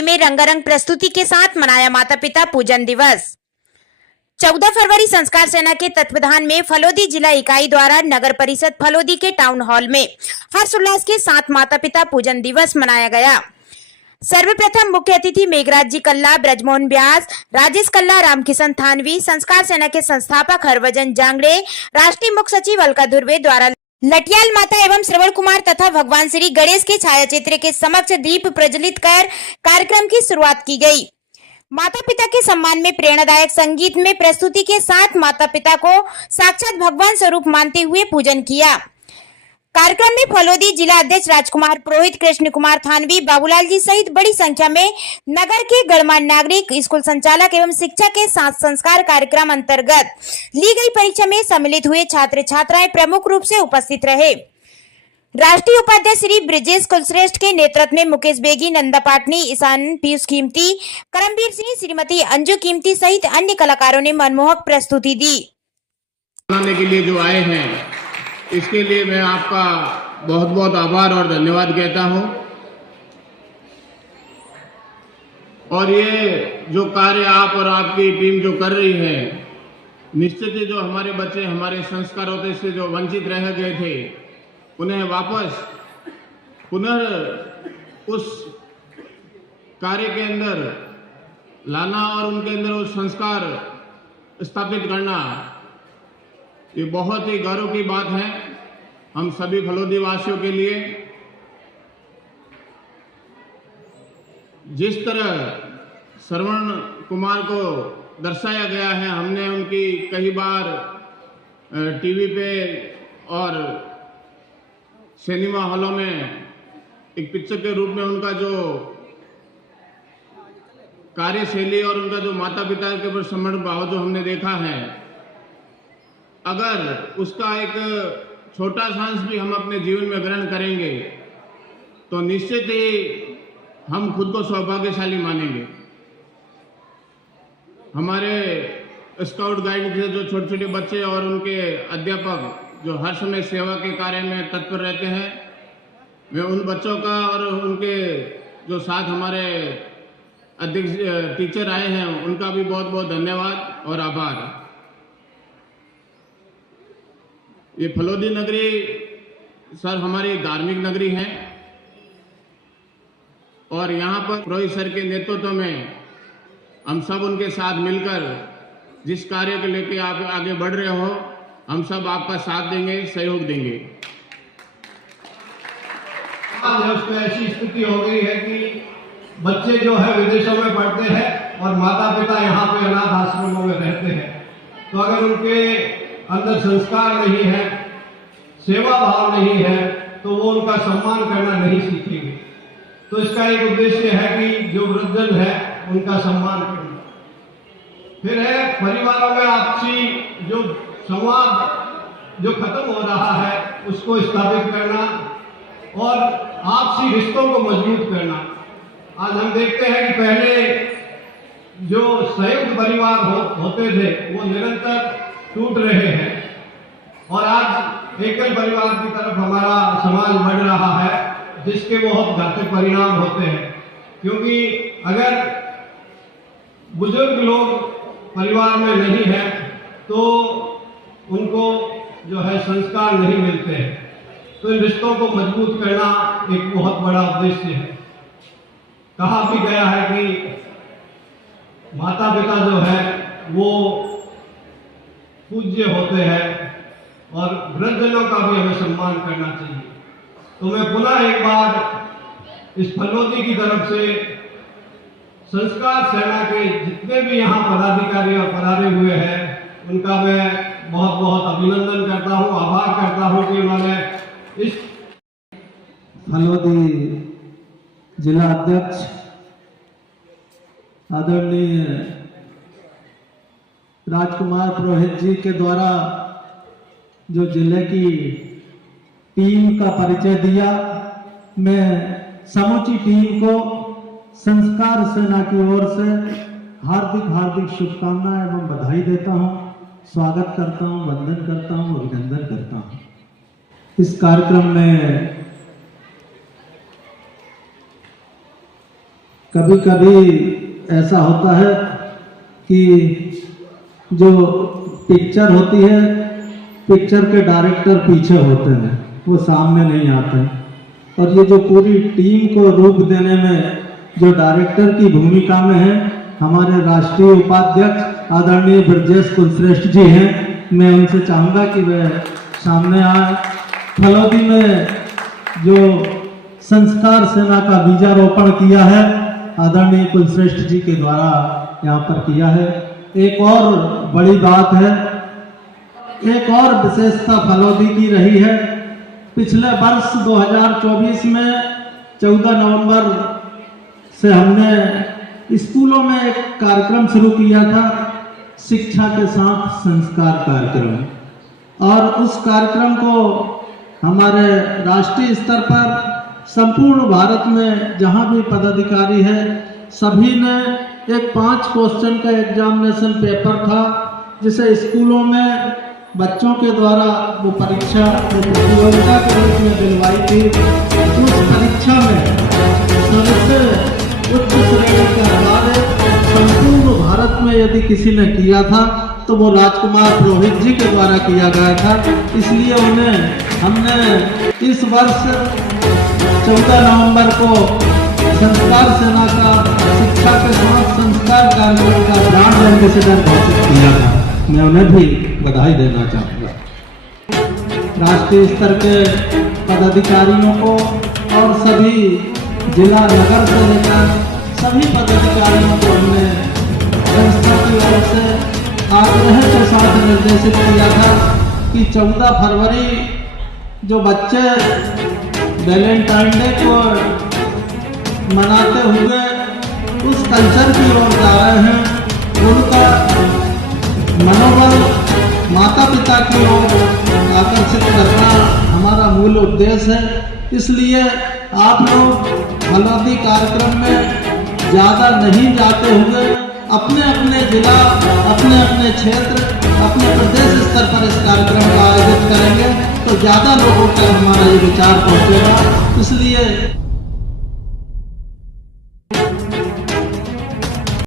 फलोदी में रंगारंग प्रस्तुति के साथ मनाया माता पिता पूजन दिवस। 14 फरवरी संस्कार सेना के तत्वावधान में फलोदी जिला इकाई द्वारा नगर परिषद फलोदी के टाउन हॉल में हर्षोल्लास के साथ माता पिता पूजन दिवस मनाया गया। सर्वप्रथम मुख्य अतिथि मेघराज जी कल्ला, ब्रजमोहन व्यास, राजेश कल्ला, रामकिशन थानवी, संस्कार सेना के संस्थापक हरभजन जांगड़े, राष्ट्रीय मुख्य सचिव अलका धुर्वे द्वारा लटियाल माता एवं श्रवण कुमार तथा भगवान श्री गणेश के छायाचित्र के समक्ष दीप प्रज्वलित कर कार्यक्रम की शुरुआत की गई। माता पिता के सम्मान में प्रेरणादायक संगीत में प्रस्तुति के साथ माता पिता को साक्षात भगवान स्वरूप मानते हुए पूजन किया। कार्यक्रम में फलोदी जिला अध्यक्ष राजकुमार पुरोहित, कृष्ण कुमार थानवी, बाबूलाल जी सहित बड़ी संख्या में नगर के गणमान्य नागरिक, स्कूल संचालक एवं शिक्षक के साथ संस्कार कार्यक्रम अंतर्गत ली गई परीक्षा में सम्मिलित हुए छात्र छात्राएं प्रमुख रूप से उपस्थित रहे। राष्ट्रीय उपाध्यक्ष श्री ब्रिजेश कुलश्रेष्ठ के नेतृत्व में मुकेश बेगी, नंदा पाटनी, ईशान पीयूष कीमती, करमवीर सिंह, श्रीमती अंजू कीमती सहित अन्य कलाकारों ने मनमोहक प्रस्तुति दी। के लिए जो आए हैं इसके लिए मैं आपका बहुत बहुत आभार और धन्यवाद कहता हूं। और ये जो कार्य आप और आपकी टीम जो कर रही है, निश्चित ही जो हमारे बच्चे हमारे संस्कारों से जो वंचित रह गए थे उन्हें वापस पुनः उस कार्य के अंदर लाना और उनके अंदर वो संस्कार स्थापित करना, ये बहुत ही गौरव की बात है हम सभी फलोदी वासियों के लिए। जिस तरह श्रवण कुमार को दर्शाया गया है, हमने उनकी कई बार टीवी पे और सिनेमा हॉलों में एक पिक्चर के रूप में उनका जो कार्यशैली और उनका जो माता पिता के ऊपर समर्पण भाव जो हमने देखा है, अगर उसका एक छोटा सांस भी हम अपने जीवन में ग्रहण करेंगे तो निश्चित ही हम खुद को सौभाग्यशाली मानेंगे। हमारे स्काउट गाइड के जो छोटे छोटे बच्चे और उनके अध्यापक जो हर समय सेवा के कार्य में तत्पर रहते हैं, मैं उन बच्चों का और उनके जो साथ हमारे अध्यक्ष टीचर आए हैं उनका भी बहुत बहुत धन्यवाद और आभार। ये फलोदी नगरी सर हमारी धार्मिक नगरी है और यहाँ पर पुरोहित सर के नेतृत्व में हम सब उनके साथ मिलकर जिस कार्य को लेकर आप आगे बढ़ रहे हो, हम सब आपका साथ देंगे, सहयोग देंगे। आज ऐसी स्थिति हो गई है कि बच्चे जो है विदेशों में पढ़ते हैं और माता पिता यहाँ पे अनाथ आश्रमों में रहते हैं, तो अगर उनके अंदर संस्कार नहीं है, सेवा भाव नहीं है, तो वो उनका सम्मान करना नहीं सीखेंगे। तो इसका एक उद्देश्य है कि जो वृद्धजन है उनका सम्मान करना। फिर है परिवारों में आपसी जो संवाद जो खत्म हो रहा है उसको स्थापित करना और आपसी रिश्तों को मजबूत करना। आज हम देखते हैं कि पहले जो संयुक्त परिवार होते थे वो निरंतर टूट रहे हैं और आज एकल परिवार की तरफ हमारा समाज बढ़ रहा है, जिसके बहुत घातक परिणाम होते हैं। क्योंकि अगर बुजुर्ग लोग परिवार में नहीं है तो उनको जो है संस्कार नहीं मिलते हैं। तो इन रिश्तों को मजबूत करना एक बहुत बड़ा उद्देश्य है। कहा भी गया है कि माता पिता जो है वो पूज्य होते हैं और वृद्धजनों का भी हमें सम्मान करना चाहिए। तो मैं पुनः एक बार इस फलोदी की तरफ से संस्कार सेना के जितने भी यहाँ पदाधिकारी और पधारे हुए हैं उनका मैं बहुत बहुत अभिनंदन करता हूँ, आभार करता हूँ कि उन्होंने इस फलोदी जिला अध्यक्ष आदरणीय राजकुमार पुरोहित जी के द्वारा जो जिले की टीम का परिचय दिया, मैं समूची टीम को संस्कार सेना की ओर से हार्दिक शुभकामनाएं एवं बधाई देता हूं, स्वागत करता हूं, वंदन करता हूं, अभिनंदन करता हूं। इस कार्यक्रम में कभी कभी ऐसा होता है कि जो पिक्चर होती है, पिक्चर के डायरेक्टर पीछे होते हैं, वो सामने नहीं आते हैं। और ये जो पूरी टीम को रूप देने में जो डायरेक्टर की भूमिका में है, हमारे राष्ट्रीय उपाध्यक्ष आदरणीय ब्रजेश कुलश्रेष्ठ जी हैं। मैं उनसे चाहूँगा कि वे सामने आए। फलोदी में जो संस्कार सेना का बीजारोपण किया है, आदरणीय कुलश्रेष्ठ जी के द्वारा यहाँ पर किया है। एक और बड़ी बात है, एक और विशेषता फलोदी की रही है। पिछले वर्ष 2024 में 14 नवंबर से हमने स्कूलों में एक कार्यक्रम शुरू किया था, शिक्षा के साथ संस्कार कार्यक्रम। और उस कार्यक्रम को हमारे राष्ट्रीय स्तर पर संपूर्ण भारत में जहां भी पदाधिकारी है, सभी ने एक 5 क्वेश्चन का एग्जामिनेशन पेपर था, जिसे स्कूलों में बच्चों के द्वारा वो परीक्षा प्रतियोगिता के रूप में दिलवाई थी। उस परीक्षा में सबसे उच्च श्रेणी का कार्य संपूर्ण भारत में यदि किसी ने किया था तो वो राजकुमार पुरोहित जी के द्वारा किया गया था। इसलिए उन्हें हमने इस वर्ष 14 नवंबर को संस्कार सेना का शिक्षा के साथ संस्कार कार्यक्रम का ब्रांड एम्बेसडर घोषित किया था। मैं उन्हें भी बधाई देना चाहूँगा। राष्ट्रीय स्तर के पदाधिकारियों को और सभी जिला नगर से लेकर सभी पदाधिकारियों को हमने संस्था की ओर से आग्रह के साथ निर्देशित किया था कि 14 फरवरी जो बच्चे वैलेंटाइन डे को मनाते हुए उस कल्चर की ओर जा रहे हैं, उनका मनोबल माता पिता की ओर आकर्षित करना हमारा मूल उद्देश्य है। इसलिए आप लोग फलोदी कार्यक्रम में ज़्यादा नहीं जाते हुए अपने अपने जिला, अपने अपने क्षेत्र, अपने प्रदेश स्तर पर इस कार्यक्रम का आयोजित करेंगे तो ज़्यादा लोगों तक हमारा ये विचार पहुँचेगा। इसलिए